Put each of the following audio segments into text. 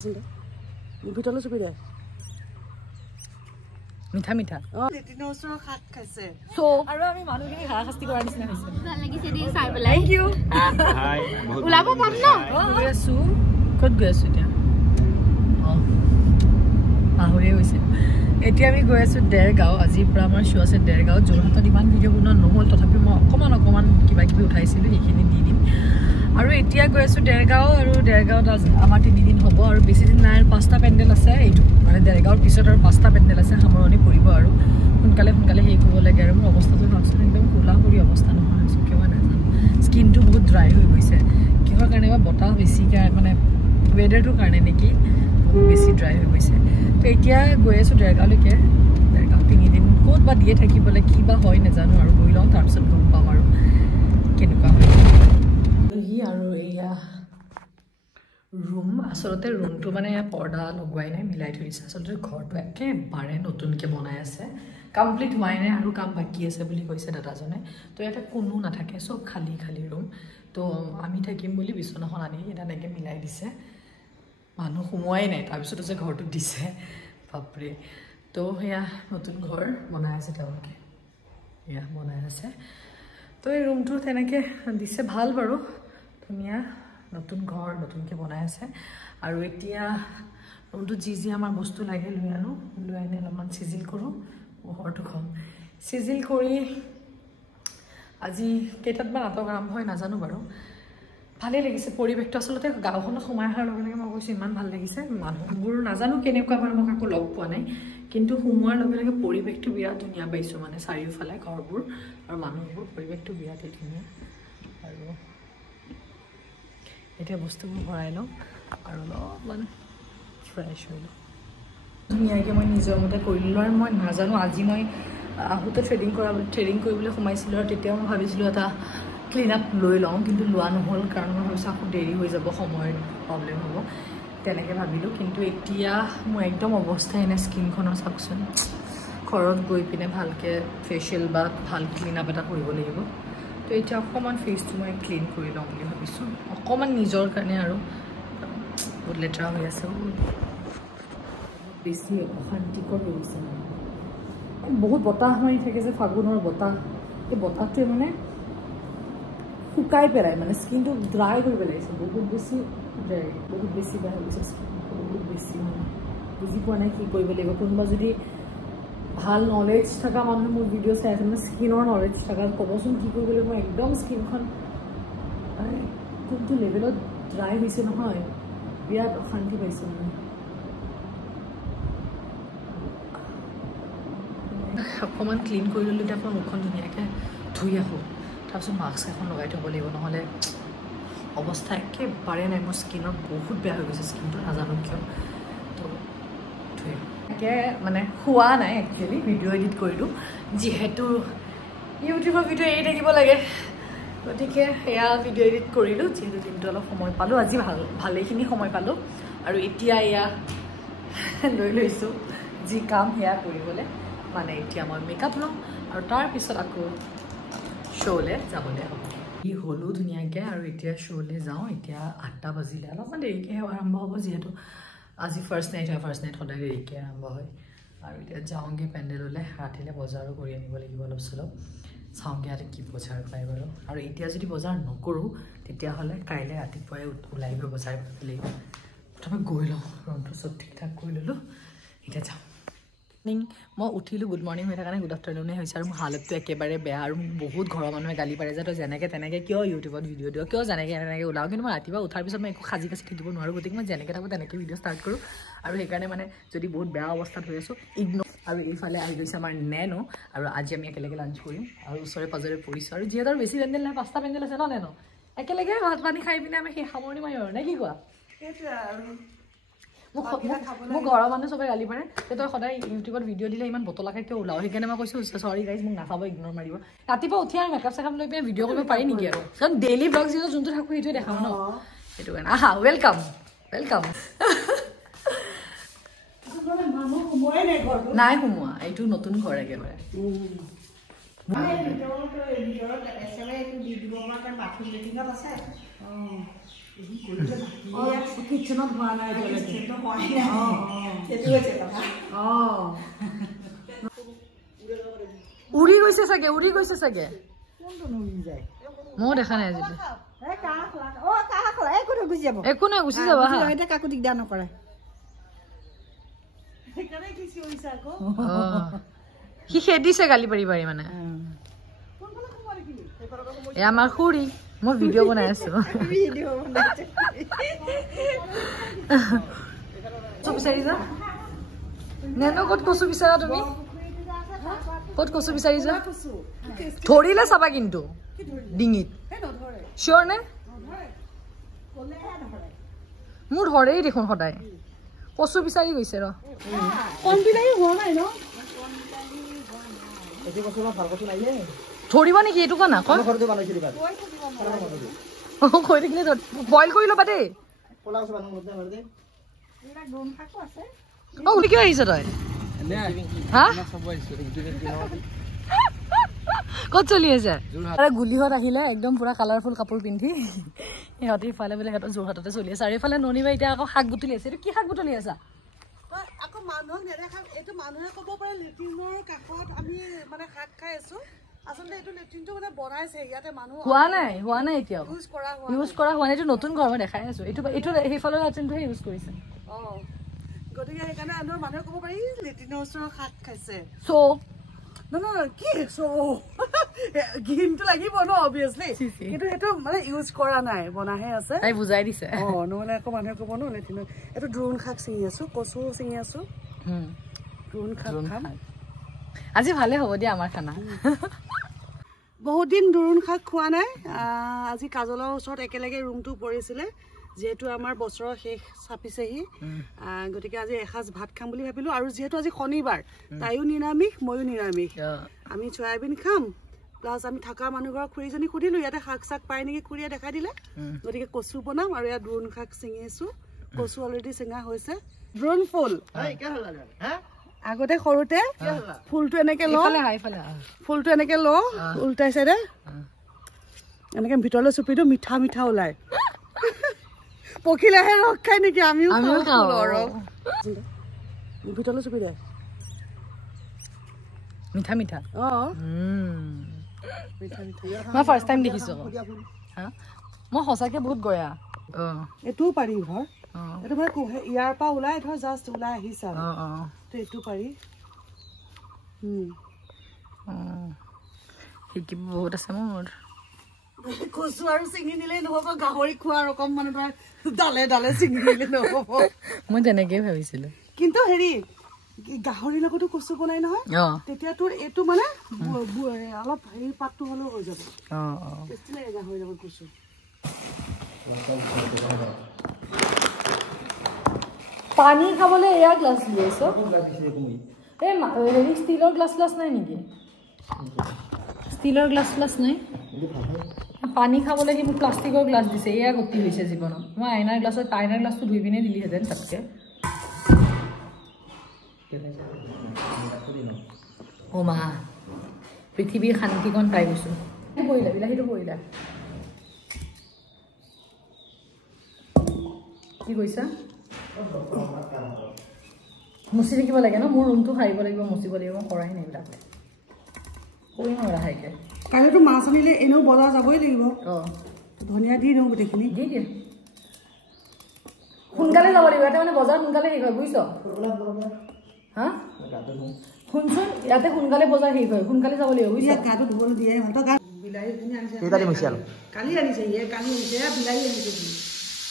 ভিতৰলৈ চুপি দে মিঠা মিঠা লেটিনৰ শাক খাইছে সো আৰু আমি মানুহখিনি হাৰাশাস্তি কৰাৰ নিচিনা হৈছে ভাল লাগিছে দেই চাই পেলাই থ্যাংক ইউ হাই ওলাব পাম ন গৈ আছো ক'ত গৈ আছো এতিয়া পাহৰিয়ে গৈছে এতিয়া আমি গৈ আছো দেৰগাঁও আজিৰ পৰা আমাৰ শ্ব' আছে দেৰগাঁও যোৰহাটত ইমান ভিডিঅ' বনোৱা নহ'ল তথাপি মই অকণমান কিবা কিবি উঠাইছিলোঁ সেইখিনি দি দিম আৰু এতিয়া গৈ আছো দেৰগাঁও আৰু দেৰগাঁৱত আমাৰ 3 দিন হ'ব আৰু বেছি দিন নাই 5টা পেণ্ডেল আছে এইটো মানে দেৰগাঁৱৰ পিছত আৰু 5টা পেণ্ডেল আছে সামৰণি পৰিব আৰু সোনকালে শেষ হ'ব লাগে আৰু মোৰ অৱস্থাটো ভাবচোন একদম কোলাহৰি অৱস্থা নোহোৱা হৈছে কিয় নাজানো স্কিনটো বহুত ড্ৰাই হৈ গৈছে কিহৰ কাৰণে বা বতাহ বেছিকৈ মানে ৱেডাৰটোৰ কাৰণে নেকি বহুত বেছি ড্ৰাই হৈ গৈছে তো এতিয়া গৈ আছোঁ দেৰগাঁৱলৈকে দেৰগাঁও 3 দিন ক'ত বা দিয়ে থাকিবলৈ কি বা হয় নাজানো আৰু গৈ লওঁ তাৰপিছত গম পাম আৰু কেনেকুৱা হয় আৰু এয়া ৰুম আচলতে ৰুমটো মানে পৰ্দা লগোৱাই নাই মিলাই থৈ দিছে আচলতে ঘৰটো একেবাৰে নতুনকৈ বনাই আছে কমপ্লিট হোৱাই নাই আৰু কাম বাকী আছে বুলি কৈছে দাদাজনে তো ইয়াতে কোনো নাথাকে চব খালী ৰুম তো আমি থাকিম বুলি বিচনাখন আনি তেনেকৈ মিলাই দিছে মানুহ সোমোৱাই নাই তাৰপিছত যে ঘৰটো দিছে বাপৰে তো সেয়া নতুন ঘৰ বনাই আছে তেওঁলোকে এয়া বনাই আছে তো এই ৰুমটো তেনেকৈ দিছে ভাল বাৰু ধুনীয়া নতুন ঘৰ নতুনকৈ বনাই আছে আৰু এতিয়া ৰুমটোত যি আমাৰ বস্তু লাগে লৈ আনি অলপমান চিজিল কৰোঁ ঘৰটো খাওঁ চিজিল কৰি আজি কেইটাত বা নাটক আৰম্ভ হয় নাজানো বাৰু ভালেই লাগিছে পৰিৱেশটো আচলতে গাঁওখনত সোমাই অহাৰ লগে লগে মই কৈছোঁ ইমান ভাল লাগিছে মানুহবোৰ নাজানো কেনেকুৱা বাৰু মই কাকো লগ পোৱা নাই কিন্তু সোমোৱাৰ লগে লগে পৰিৱেশটো বিৰাট ধুনীয়া পাইছোঁ মানে চাৰিওফালে ঘৰবোৰ আৰু মানুহবোৰ পৰিৱেশটো বিৰাটেই ধুনীয়া আৰু এতিয়া বস্তুবোৰ ভৰাই লওঁ আৰু অলপমান ফ্ৰেছ হৈ লওঁ ধুনীয়াকৈ মই নিজৰ মতে কৰিলোঁ আৰু মই নাজানো আজি মই আহোঁতে থ্ৰেডিং কৰিবলৈ সোমাইছিলোঁ আৰু তেতিয়াও মই ভাবিছিলোঁ এটা ক্লিন আপ লৈ লওঁ কিন্তু লোৱা নহ'ল কাৰণ মই ভাবিছোঁ আকৌ দেৰি হৈ যাব সময়ৰ প্ৰব্লেম হ'ব তেনেকৈ ভাবিলোঁ কিন্তু এতিয়া মোৰ একদম অৱস্থাই এনে স্কিনখনৰ চাওকচোন ঘৰত গৈ পিনে ভালকৈ ফেচিয়েল বা ভাল ক্লিন আপ এটা কৰিব লাগিব তো এতিয়া অকণমান ফেচটো মই ক্লিন কৰি লওঁ বুলি ভাবিছোঁ অকণমান নিজৰ কাৰণে আৰু বহুত লেতেৰা হৈ আছে বেছি অশান্তিকৰ হৈ গৈছে বহুত বতাহ মাৰি থাকে যে ফাগুনৰ বতাহ এই বতাহটোৱে মানে শুকাই পেলাই মানে স্কিনটো ড্ৰাই কৰি পেলাইছে বহুত বেছি বেয়া হৈ গৈছে বহুত বেছি মানে বুজি পোৱা নাই কি কৰিব লাগিব কোনোবা যদি ভাল নলেজ থকা মানুহে মোৰ ভিডিঅ' চাই আছে মানে স্কিনৰ নলেজ থকা ক'বচোন কি কৰিব লাগিব মই একদম স্কিনখন মানে কোনটো লেভেলত ড্ৰাই হৈছে নহয় বিৰাট অশান্তি পাইছোঁ মানে অকণমান ক্লিন কৰি ল'লোঁ এতিয়া আপোনাৰ মুখখন ধুনীয়াকৈ ধুই আহোঁ তাৰপিছত মাস্ক এখন লগাই থ'ব লাগিব নহ'লে অৱস্থা একেবাৰে নাই মোৰ স্কিনৰ বহুত বেয়া হৈ গৈছে স্কিনটো নাজানো কিয় তো ধুই এনেকৈ মানে হোৱা নাই একচুৱেলি ভিডিঅ' এডিট কৰিলোঁ যিহেতু ইউটিউবৰ ভিডিঅ' এৰি থাকিব লাগে গতিকে সেয়া ভিডিঅ' এডিট কৰিলোঁ যিহেতু দিনটো অলপ সময় পালোঁ আজি ভালেখিনি সময় পালোঁ আৰু এতিয়া এয়া লৈ লৈছোঁ যি কাম সেয়া কৰিবলৈ মানে এতিয়া মই মেকআপ লওঁ আৰু তাৰপিছত আকৌ শ্ব'লৈ যাবলৈ হ'ব ই হ'লোঁ ধুনীয়াকৈ আৰু এতিয়া শ্ব'লৈ যাওঁ এতিয়া 8টা বাজিলে অলপমান দেৰিকৈ আৰম্ভ হ'ব যিহেতু আজি ফাৰ্ষ্ট নাইট সদায় দেৰিকৈ আৰম্ভ হয় আৰু এতিয়া যাওঁগৈ পেণ্ডেললৈ ৰাতিলৈ বজাৰো কৰি আনিব লাগিব অলপ চলপ চাওঁগৈ ইয়াতে কি বজাৰ পায় বাৰু আৰু এতিয়া যদি বজাৰ নকৰোঁ তেতিয়াহ'লে কাইলৈ ৰাতিপুৱাই ওলাই গৈ বজাৰ কৰিব লাগিব প্ৰথমে গৈ লওঁ ৰুমটো চব ঠিক ঠাক কৰি ল'লোঁ এতিয়া যাওঁ মই উঠিলোঁ গুড মৰ্ণিং হৈ থকা কাৰণে গুড আফটাৰনুনে হৈছে আৰু মোৰ হালতটো একেবাৰে বেয়া আৰু বহুত ঘৰৰ মানুহে গালি পাৰে যে তই যেনেকৈ তেনেকৈ কিয় ইউটিউবত ভিডিঅ' দিয় কিয় যেনেকৈ তেনেকৈ ওলাওঁ কিন্তু মই ৰাতিপুৱা উঠাৰ পিছত মই একো সাজি কাচি থাকিব নোৱাৰোঁ গতিকে মই যেনেকৈ থাকোঁ তেনেকৈ ভিডিঅ' ষ্টাৰ্ট কৰোঁ আৰু সেইকাৰণে মানে যদি বহুত বেয়া অৱস্থাত হৈ আছোঁ ইগন'ৰ আৰু এইফালে আহি গৈছে আমাৰ নেনো আৰু আজি আমি একেলগে লাঞ্চ কৰিম আৰু ওচৰে পাজৰে পৰিছোঁ আৰু যিহেতু আৰু বেছি পেণ্ডেল নাই 5টা পেণ্ডেল আছে নেনো একেলগে ভাত পানী খাই পিনে আমি সেই সামৰণি মাৰিম আৰু নে কি কোৱা সেইটোৱে আৰু মোক ঘৰৰ মানুহ চবে গালি পাৰে যে তই সদায় ইউটিউবত ভিডিঅ' দিলে ইমান বটলাকে কিয় ওলাও সেইকাৰণে মই কৈছোঁ চৰি গাইজ মোক নাচাব ইগন'ৰ মাৰিব ৰাতিপুৱা উঠি আৰু মেকআপ চেকআপ লৈ পিনে ভিডিঅ' কৰিব পাৰি নেকি আৰু কাৰণ ডেইলি ব্লগ যিহেতু যোনটো থাকোঁ সেইটোৱে দেখাওঁ ন সেইটো কাৰণে আহা ৱেলকাম নাই সোমোৱা এইটো নতুন ঘৰ একেবাৰে কিটচেনত হোৱা নাই উৰি গৈছে চাগে মই দেখা নাই আজি একো নাই গুচি যাবা কাকো দিগদাৰ নকৰে সি খেদিছে গালি পাৰি মানে এ আমাৰ খুৰী মই ভিডিঅ' বনাই আছো বিচাৰি যা নেনো ক'ত কচু বিচাৰা তুমি ক'ত কচু বিচাৰি যা ধৰিলে চাবা কিন্তু ডিঙিত চিয়ৰ নে মোৰ ধৰেই দেখোন সদায় কচু বিচাৰি গৈছে ৰ ধৰিব নেকি এইটো কোৱা না কৈ থাকিলে বইল কৰি ল'বা দেই কিয় আহিছ তই ক'ত চলি আছে গুলিহঁত আহিলে একদম পুৰা কালাৰফুল কাপোৰ পিন্ধি সিহঁতে ইফালে বোলে সিহঁতৰ যোৰহাটতে চলি আছে আৰু ইফালে ননিবা এতিয়া আকৌ শাক বুটলি আছে এইটো কি শাক বুটলি আছা আকৌ মানুহক নেদেখা এইটো মানুহে ক'ব পাৰে লেট্ৰিনৰ কাষত আমি মানে শাক খাই আছো আচলতে এইটো লেট্ৰিনটো মানে বনাইছে ইয়াতে মানুহ হোৱা নাই এতিয়াও ইউজ কৰা হোৱা নাই এইটো নতুন ঘৰ মই দেখাই আছো এইটো সেইফালৰ লেট্ৰিনটোহে ইউজ কৰিছে গতিকে সেইকাৰণে মানুহে ক'ব পাৰি লেট্ৰিনৰ ওচৰৰ শাক খাইছে কি ঘিনটো লাগিব ন অবভিয়াছলি কিন্তু সেইটো মানে ইউজ কৰা নাই বনাহে আছে তাই বুজাই দিছে নহ'লে আকৌ মানুহে ক'ব ন লেট্ৰিনৰ এইটো দ্ৰোণ শাক ছিঙি আছো কচু ছিঙি আছো দ্ৰোণ শাক খাম আজি ভালে হ'ব দিয়া আমাৰ খানা বহুত দিন দ্ৰোণ শাক খোৱা নাই আজি কাজলৰ ওচৰত একেলগে ৰুমটো পৰিছিলে যেহেতু আমাৰ বছৰৰ শেষ চাপিছেহি গতিকে আজি এসাঁজ ভাত খাম বুলি ভাবিলো আৰু যেহেতু আজি শনিবাৰ তাইও নিৰামিষ ময়ো নিৰামিষ আমি চয়াবিন খাম প্লাছ আমি থকা মানুহ ঘৰৰ খুৰীজনী সুধিলো ইয়াতে শাক চাক পাই নেকি খুৰীয়ে দেখাই দিলে গতিকে কচু বনাম আৰু ইয়াত দ্ৰোণ শাক ছিঙি আছো কচু অলৰেডি ছিঙা হৈছে দ্ৰোণ ফুল আগতে সৰুতে ফুলটো এনেকে ফুলটো এনেকে ল উল্টাই চাইডে এনেকে ভিতৰলৈ চুপি দিওঁ মিঠা মিঠা ওলাই পকিলেহে ৰস খাই নেকি আমিও ভিতৰলৈ চুপি দে মিঠা মিঠা মই ফাৰ্ষ্ট টাইম দেখিছো মই সঁচাকে বহুত গয়া এইটোও পাৰি ঘৰ এইটো মানে ইয়াৰ পৰা ওলাই ধৰ জাষ্ট ওলাই আহিছে এইটো পাৰি শিকিব বহুত আছে মোৰ কচু আৰু চিঙি নিলেই নহ'ব গাহৰি খোৱাৰ ৰকম মানে তাৰ ডালে ডালে চিঙি নিলে নহ'ব মই তেনেকেই ভাবিছিলো কিন্তু হেৰি গাহৰিৰ লগতো কচু বনাই নহয় তেতিয়া তোৰ এইটো মানে অলপ হেৰি পাতটো হ'লেও হৈ যাব টেষ্টি লাগে গাহৰিৰ লগত কচু পানী খাবলৈ এয়া গ্লাছ লৈ আহিছ এই হেৰি ষ্টিলৰ গ্লাছ নাই নেকি ষ্টিলৰ গ্লাছ নাই পানী খাবলৈ কি মোক প্লাষ্টিকৰ গ্লাছ দিছে এয়া গতি হৈছে জীৱনত মই আইনাৰ গ্লাছটো ধুই পিনে দিলিহেঁতেন তাতকৈ অ' মা পৃথিৱীৰ শান্তিকণ পাই গৈছোঁ পৰিলা বিলাহীটো পৰিলা কি কৈছা মুচি থাকিব লাগে ন মোৰ ৰুমটো সাৰিব লাগিব মুচিব লাগিব মই কৰাই নাই এইবিলাক কৰিম আৰু লাহেকৈ কাইলৈতো মাছ আনিলে এনেও বজাৰ যাবই লাগিব ধনিয়া দি দিওঁ গোটেইখিনি দি দিয়ে সোনকালে যাব লাগিব ইয়াতে মানে বজাৰ সোনকালে শেষ হয় বুজিছ হা শুনচোন ইয়াতে সোনকালে বজাৰ শেষ হয় সোনকালে যাব লাগিব বুজিছ গাটো ধুবলৈ দিয়ে বিলাহীখিনি আনিছে কালি আনিছে বিলাহী আনিছে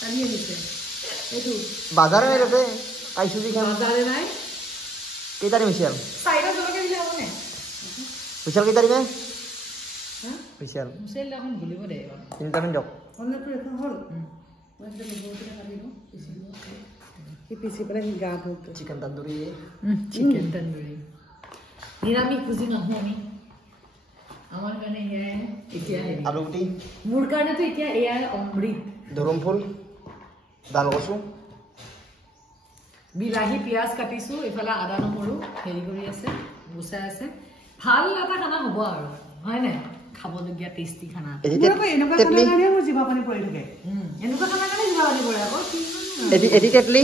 কালি আনিছে এইটো বাজারে নাই তাতে আইছো দি খাম বাজারে নাই কেই তারিখ মিশাল সাইডে জলকে দিলে হবে না মিশাল কেই তারিখে হ্যাঁ মিশাল মুসেল এখন ভুলিব দে চিন্তা মিন যাওক অন্যটো এখন হল মই এটা লগতে খালি ন কি পিছি পেলাই গা ধুতে চিকেন তন্দুরি নিরামিষ খুঁজি নহো আমি আমার কারণে এয়া এতিয়া হেৰি আলু গুটি মোৰ কাৰণেতো এতিয়া এয়া অমৃত ধৰম ফুল ডাল কচু বিলাহী পিঁয়াজ কাটিছোঁ ইফালে আদা নহৰু হেৰি কৰি আছে গুচাই আছে ভাল এটা খানা হ'ব আৰু হয় নাই খাবলগীয়া টেষ্টি খানা এনেকুৱা খানা কাৰণে মোৰ জিভা পানী পৰি থাকে এনেকুৱা খানা কাৰণে জিভা পানী পৰে আকৌ এটি তেতলি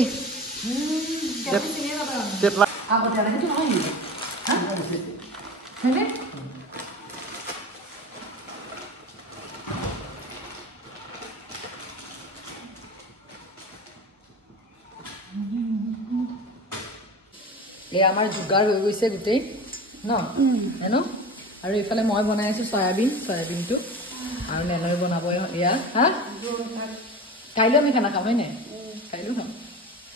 তেতলা আগতে সেইটো নহয় নেকি হা হয়নে এই আমাৰ যোগাৰ হৈ গৈছে গোটেই ন হেনো আৰু ইফালে মই বনাই আছো সয়াবিনটো আৰু নেনৈ বনাব এয়া হা কাইলৈ আমি খানা খাম হয় নাই কাইলৈ খাম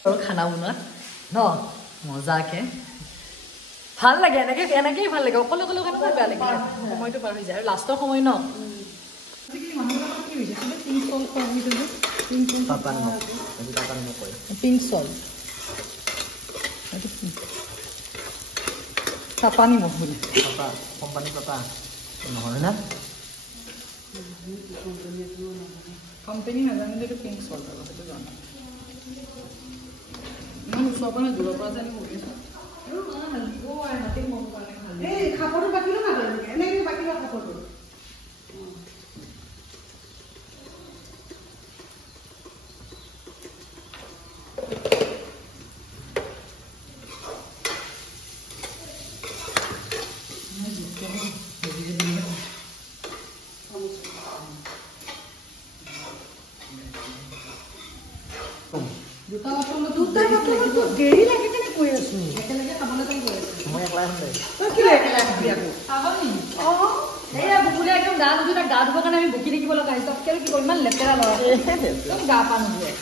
আৰু খানা বনোৱা ন মজাকে ভাল লাগে এনেকেই ভাল লাগে অকলে অকলে কাৰণে বেয়া লাগে সময়টো পাৰ হৈ যায় আৰু লাষ্টৰ সময় ন pink salt Tapani mo huli. Papa, company papa. Mahal na? Company na lang dito pink salt aro ito jana. Nang sopa na duro pa jani huli. Pero halgo ay natin mo pa lang halgo. Eh, khaporo bakilo na gale. Nei bakilo khaporo. Deri lagi kan kue asu. Lagi kamu lagi kue asu. Semua yang lain deh. Lagi lagi aku. Apa ni? Oh. Saya bukunya ekdom dal itu dak dal bukan kami bukini ki bola kai. Tak kira ki bola lepera loh. Kamu gapan dia.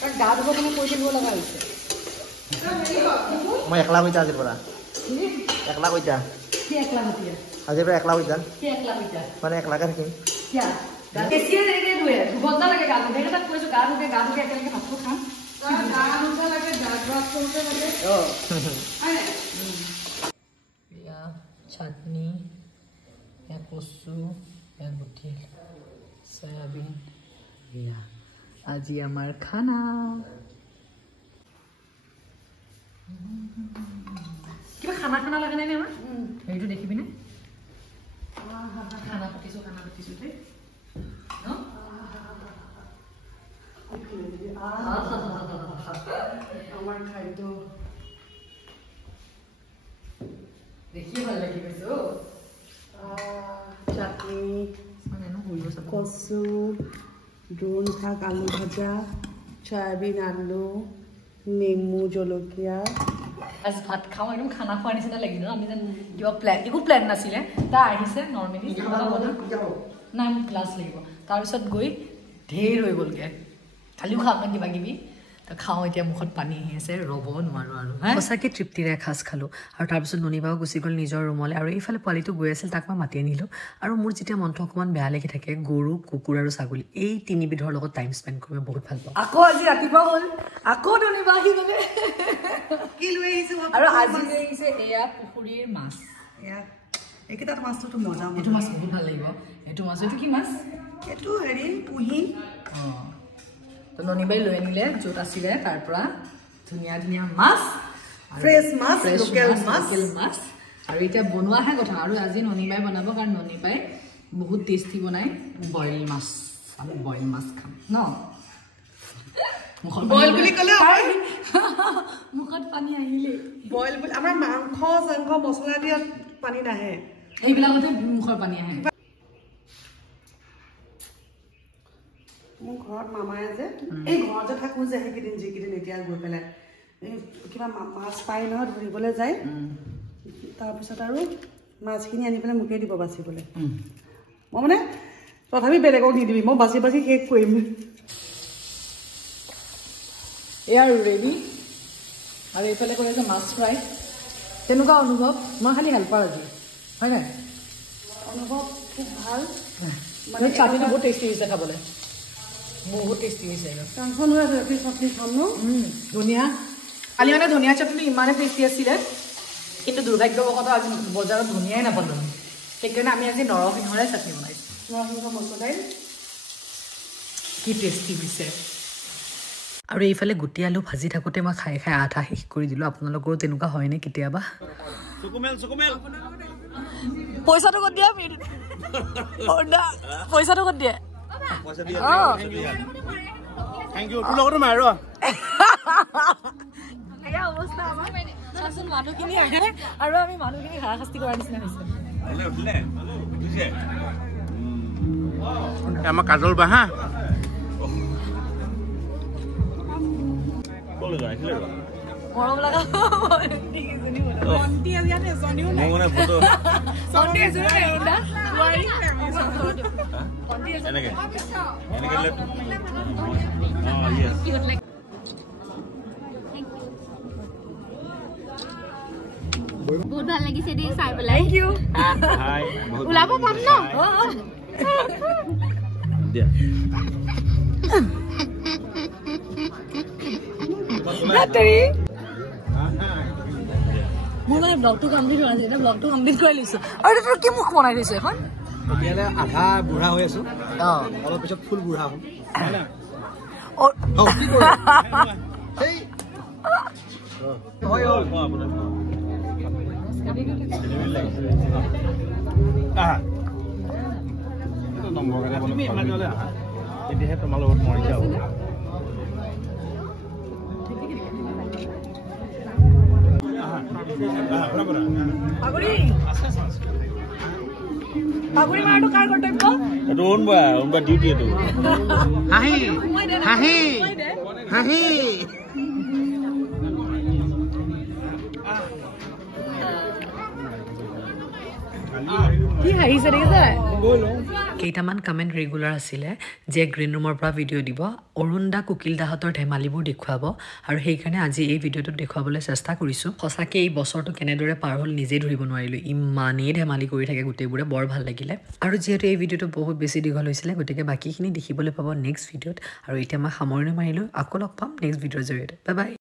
Kan dal bukan kami kue bola kai. Mau ekla wita aja pura. Ekla wita. Ki ekla wita. Aja pura ekla wita. Ki ekla wita. Mana ekla kan sih? Ya. Dan kesian ini dua. Bonda lagi gadu. Mereka tak kue suka gadu ke ekla ke masuk kan. Chutney, kosu, gutil, soyabin. Aji amar khana. Kiba khana lage nai amar? Etu dekhibi na? Khana patisu te. No? আমার খাদ্য দেখি ভাল লাগি গৈছো চাটনি মানে ন হইব সব কচু ড্রোন শাক আলু ভাজা সয়াবিন আলু নেমু জলকীয়া আজ ভাত খাও একদম খানা খোৱাৰ নিচিনা লাগি ন আমি যেন কিবা প্ল্যান নাছিলে তা আহিছে নৰমালি না ক্লাছ লাগিব তাৰপিছত গৈ ঢেৰ হৈ গ'লগে খালিও খাম না কিবা কিবি তো খাওঁ এতিয়া মুখত পানী আহি আছে ৰ'ব নোৱাৰো আৰু সঁচাকৈ তৃপ্তিৰে এসাঁজ খালোঁ আৰু তাৰপিছত ননিবাও গুচি গ'ল নিজৰ ৰুমলৈ আৰু এইফালে পোৱালিটো গৈ আছিল তাক মই মাতি আনিলোঁ আৰু মোৰ যেতিয়া মনটো অকণমান বেয়া লাগি থাকে গৰু কুকুৰ আৰু ছাগলী এই তিনিবিধৰ লগত টাইম স্পেণ্ড কৰি মই বহুত ভাল পাওঁ আকৌ আজি ৰাতিপুৱা হ'ল আকৌ ননিবা আহি গ'লে কি লৈ আহিছো আৰু আজি লৈ আহিছে এয়া পুখুৰীৰ মাছ এইকেইটা মাছটো মজা এইটো মাছ বহুত ভাল লাগিব এইটো মাছ এইটো কি মাছ এইটো হেৰি পুহি তো ননিবাই লৈ আনিলে য'ত আছিলে তাৰ পৰা ধুনীয়া ধুনীয়া মাছ ফ্ৰেছ মাছ লোকেল মাছ আৰু এতিয়া বনোৱাহে কথা আৰু আজি ননিবাই বনাব কাৰণ ননিবাই বহুত টেষ্টি বনাই বইল মাছ আমি বইল মাছ খাম ন বইল বুলি ক'লে মুখত পানী আহিলে বইল বুলি আমাৰ মাংস মছলা দিয়া পানী নাহে এইবিলাকতে মুখৰ পানী আহে মোৰ ঘৰত মামায়ে যে এই ঘৰত যে থাকো যে সেইকেইদিন যিকেইদিন এতিয়া গৈ পেলাই কিবা মাছ পাই নহয় ধৰিবলৈ যায় তাৰপিছত আৰু মাছখিনি আনি পেলাই মোকে দিব বাচিবলৈ মই মানে তথাপি বেলেগক নিদিবি মই বাচি বাচি শেষ কৰিম এয়া ৰেডি আৰু এইফালে কৰি আছে মাছ ফ্ৰাই তেনেকুৱা অনুভৱ মই খালি হেল্পাৰ আজি হয় নাই অনুভৱ খুব ভাল মানে চাটনিটো বহুত টেষ্টি হৈছে খাবলৈ বহুত টেষ্টি হৈছে টেনশ্যন হৈ আছে ৰাতি চাটনি খাম ন ধনিয়া কালি মানে ধনিয়া চাটনি ইমানে টেষ্টি আছিলে কিন্তু দুৰ্ভাগ্যবশতঃ আজি বজাৰত ধনিয়াই নাপালোঁ সেইকাৰণে আমি আজি নৰসিংহৰে চাটনি বনাইছোঁ নৰসিংহ মছলাই কি টেষ্টি হৈছে আৰু এইফালে গুটি আলু ভাজি থাকোঁতে মই খাই খাই আধা শেষ কৰি দিলোঁ আপোনালোকৰো তেনেকুৱা হয়নে কেতিয়াবা পইচাটো ক'ত দিয়া পইচাটো ক'ত দিয়ে Thank you. Tu logo maro. এয়া অৱস্থা আমাৰ চাচোন মানুহখিনি আহে আৰু আমি মানুহখিনি হাৰাশাস্তি কৰাৰ নিচিনা হৈছে Ama kajol ba ha? Bolo ja, khile ro. মৰম লগা ভণ্টি আজি ইয়াতে জনিও নাই Mo na photo. ভণ্টি এজনী নাই উন্দা Enake. Enake left. Oh yes. বহুত ভাল লাগিছে দেই চাই পেলাই থ্যাংক ইউ Hi. ওলাব পাম ন Dia. Battery. মই মানে ব্লগটো কমপ্লিট হোৱা নাই, ব্লগটো কমপ্লিট কৰি লৈছো। আৰু তোৰ কি মুখ বনাই দিছ এখন? এতিয়ালে আধা বুঢ়া হৈ আছো অলপ পিছত ফুল বুঢ়া হ'ম কি কৰে হেই হয় নম্বৰ এটা তুমি ইমান জলে আহা এতিয়াহে তোমাৰ লগত মৰি যাও পাগুৰি মাৰটো কাৰ কৰ্তব্য? এইটো ওনবা ডিউটি এইটো হাহি হাহি হাহি কি হাঁহিছে দেখিছে? কেইটামান কমেণ্ট ৰেগুলাৰ আছিলে যে গ্ৰীণ ৰুমৰ পৰা ভিডিঅ' দিব, অৰুণ দা কুকিল দাহঁতৰ ধেমালিবোৰ দেখুৱাব, আৰু সেইকাৰণে আজি এই ভিডিঅ'টোত দেখুৱাবলৈ চেষ্টা কৰিছোঁ। সঁচাকৈ এই বছৰটো কেনেদৰে পাৰ হ'ল নিজেই ধৰিব নোৱাৰিলোঁ, ইমানেই ধেমালি কৰি থাকে গোটেইবোৰে, বৰ ভাল লাগিলে। আৰু যিহেতু এই ভিডিঅ'টো বহুত বেছি দীঘল হৈছিলে, গতিকে বাকীখিনি দেখিবলৈ পাব নেক্সট ভিডিঅ'ত। আৰু এতিয়া মই সামৰণি মাৰিলোঁ, আকৌ লগ পাম নেক্সট ভিডিঅ'ৰ জৰিয়তে। Bye bye.